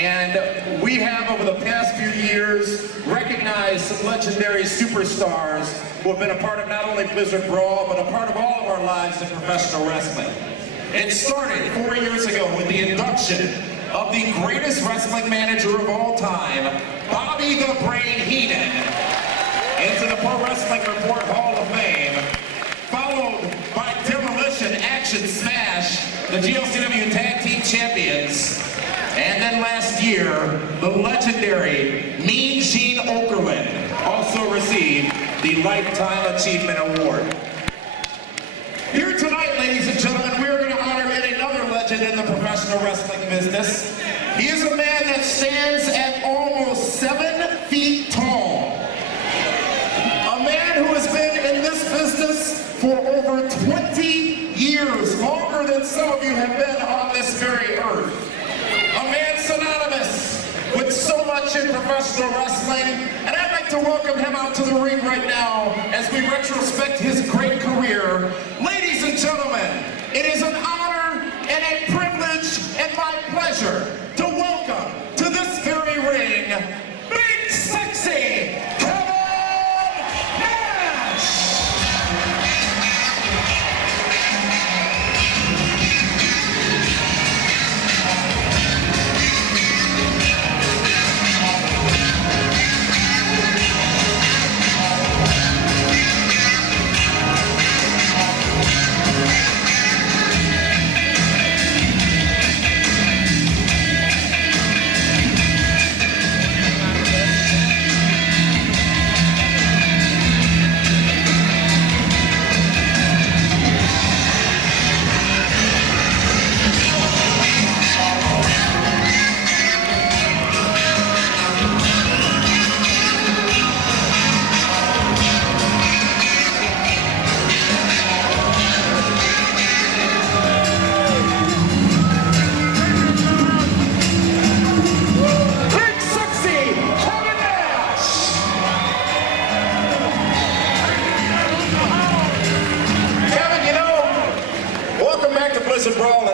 And we have, over the past few years, recognized some legendary superstars who have been a part of not only Blizzard Brawl, but a part of all of our lives in professional wrestling. It started 4 years ago with the induction of the greatest wrestling manager of all time, Bobby the Brain Heenan, into the Pro Wrestling Report Hall of Fame, followed by Demolition Action Smash, the GLCW Tag Team Champions, and then last year, the legendary Mean Gene Okerlund also received the Lifetime Achievement Award. Here tonight, ladies and gentlemen, we're going to honor yet another legend in the professional wrestling business. He is a man that stands at almost 7 feet tall. A man who has been in this business for over 20 years, longer than some of you have been on this very earth. A man synonymous with so much in professional wrestling, and I'd like to welcome him out to the ring right now as we retrospect his great career. Ladies and gentlemen, it is an honor and a privilege and my pleasure to welcome to this very ring, Big Sexy Kevin Nash!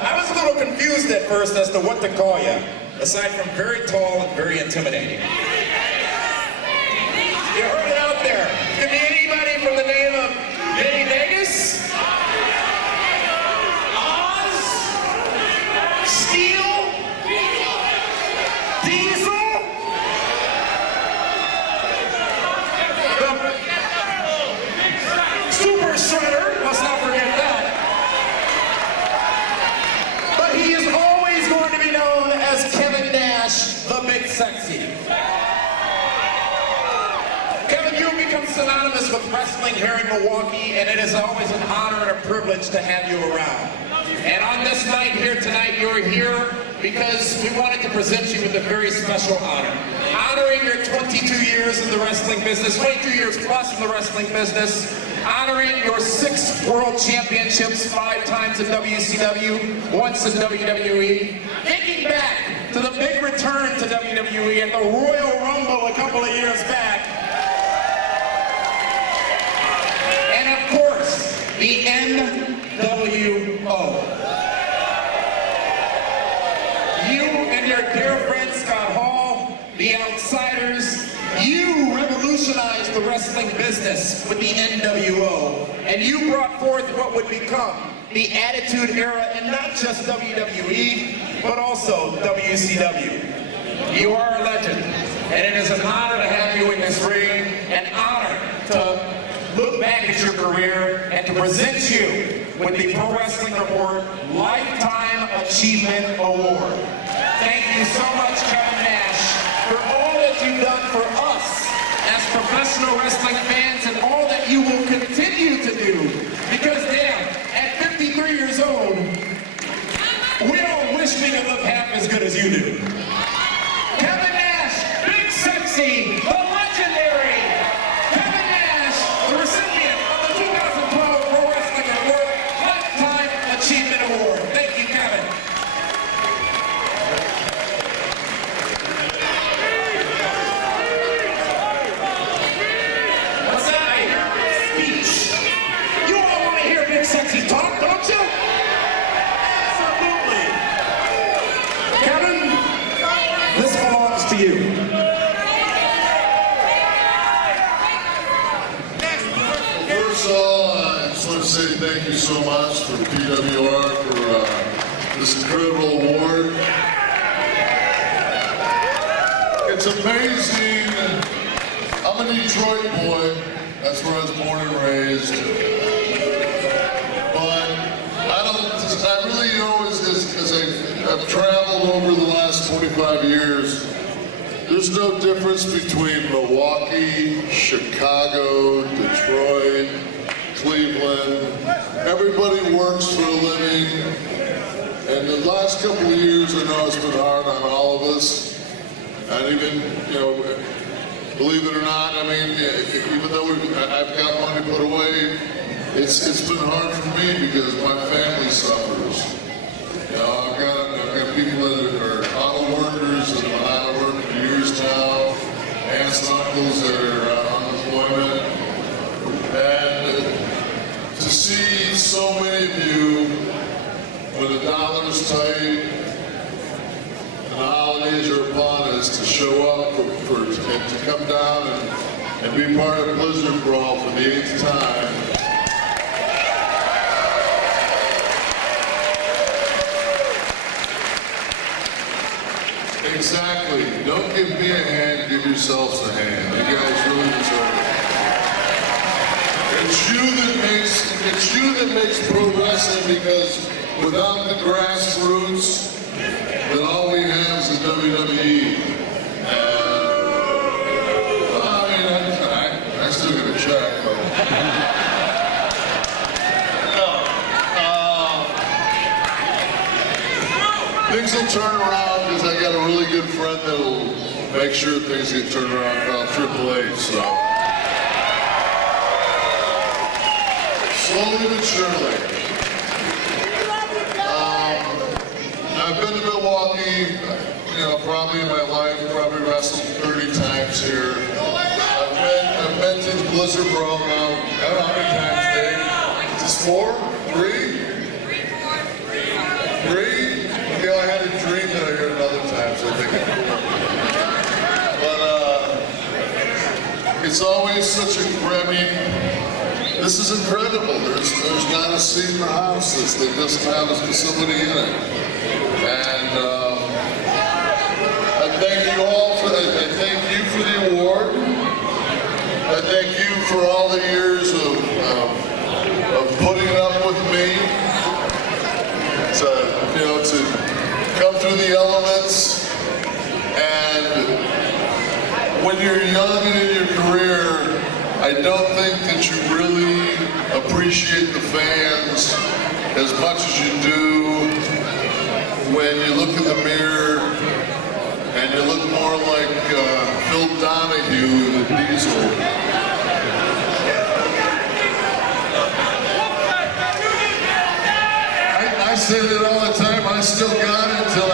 I was a little confused at first as to what to call you, aside from very tall and very intimidating. You heard it out there. Could be anybody from the name of Vinny Vegas, Oz, Steel, Diesel, the Super Shredder, let's not forget that. He is always going to be known as Kevin Nash, the Big Sexy. Kevin, you have become synonymous with wrestling here in Milwaukee, and it is always an honor and a privilege to have you around. And on this night here tonight, you're here because we wanted to present you with a very special honor. Honoring your 22 years in the wrestling business, 22 years plus in the wrestling business, honoring your 6 world championships, 5 times in WCW, once in WWE, thinking back to the big return to WWE at the Royal Rumble a couple of years back, and of course, the NWO. You and your dear friend Scott Hall, the Outsiders, you revolutionized the wrestling business with the NWO, and you brought forth what would become the Attitude Era in not just WWE, but also WCW. You are a legend, and it is an honor to have you in this ring, an honor to look back at your career and to present you with the Pro Wrestling Report Lifetime Achievement Award. Thank you so much, Kevin Nash, for all that you've done for us as professional wrestling fans and all that you will continue to do. Because damn, at 53 years old, we all wish we could look half as good as you do. Kevin Nash, Big Sexy, the legendary Kevin Nash, the recipient of the 2012 Pro Wrestling Report Lifetime Achievement Award. Thank you, Kevin. Sexy talk, don't you? Absolutely. Kevin, you. First of all, I just want to say thank you so much for PWR for this incredible award. It's amazing. I'm a Detroit boy. That's where I was born and raised. But I really know as I've traveled over the last 25 years, there's no difference between Milwaukee, Chicago, Detroit, Cleveland. Everybody works for a living. And the last couple of years, I know it's been hard on all of us. And even, believe it or not, I mean, even though I've got money put away, it's been hard for me because my family suffers. I've got people that are auto workers that have been out of work for years now, aunts and uncles that are on unemployment. And to see so many of you when the dollar's tight and the holidays are upon us to show up and to come down and be part of Blizzard Brawl for the 8th time. Exactly. Don't give me a hand, give yourselves a hand. You guys really deserve it. It's you that makes pro wrestling, because without the grassroots, then all we have is the WWE. I still get a check, but things will turn around because I got a really good friend that'll make sure things get turned around called Triple H. So slowly but surely. I've been to Milwaukee, probably in my life, probably wrestled 30 times here. I've been to Blizzard Brawl now, I don't know how many times, Dave? Is this 4? 3? 3? I had a dream that I heard another time, so I think it's cool. But it's always such a, this is incredible. There's not a seat in the house that doesn't have a facility in it. And I thank you all for that. I thank you for the award. I thank you for all the years of putting up with me. To come through the elements. And when you're young and in your career, I don't think that you really appreciate the fans as much as you do when you look in the mirror and you look more like Phil Donahue than Diesel. I say that all the time. I still got it until I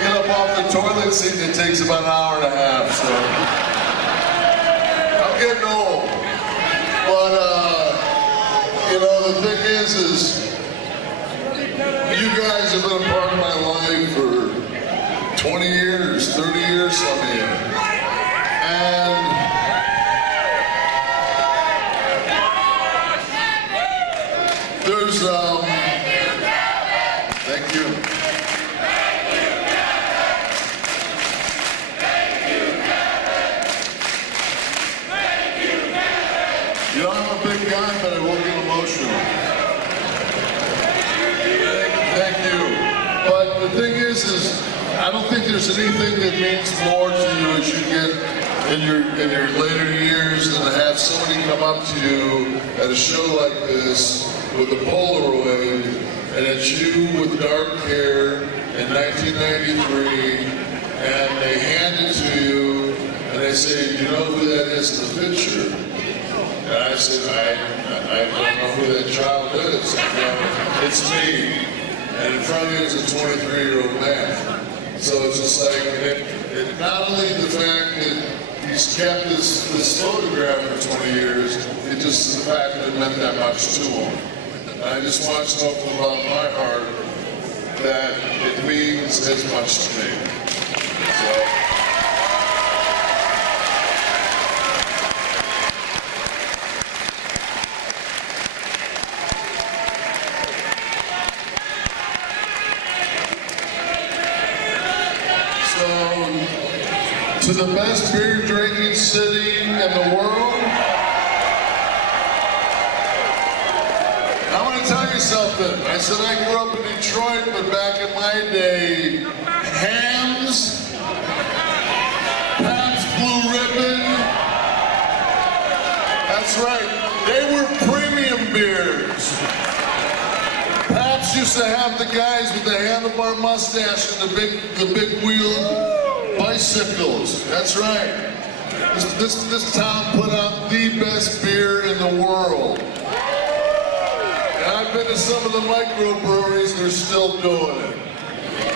get up off the toilet seat. It takes about an hour and a half. So I'm getting old. But the thing is you guys have been a part of my life for 20 years, 30 years, some of you. And there's thank you. I'm a big guy, but I won't get emotional. Thank you. But the thing is I don't think there's anything that means more to you as you get in your later years than to have somebody come up to you at a show like this with a Polaroid, and it's you with dark hair in 1993, and they hand it to you, and they say, "You know who that is in the picture?" And I said, I don't know who that child is. It's me. And in front of you is a 23-year-old man. So it's just like, it not only the fact that he's kept this photograph for 20 years, it just is the fact that it meant that much to him. And I just want you to know from the bottom of my heart that it means as much to me. So. So, to the best beer drinking city in the world, I want to tell you something. I said I grew up in Detroit, but back in my day, Hams, Pabst Blue Ribbon, that's right, they were premium beers. Pabst used to have the guys with the handlebar mustache and the big wheeled bicycles. That's right. This town put out the best beer in the world. And I've been to some of the microbreweries, they're still doing it.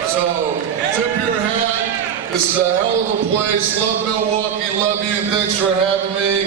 So, tip your hat. This is a hell of a place. Love Milwaukee, love you. Thanks for having me.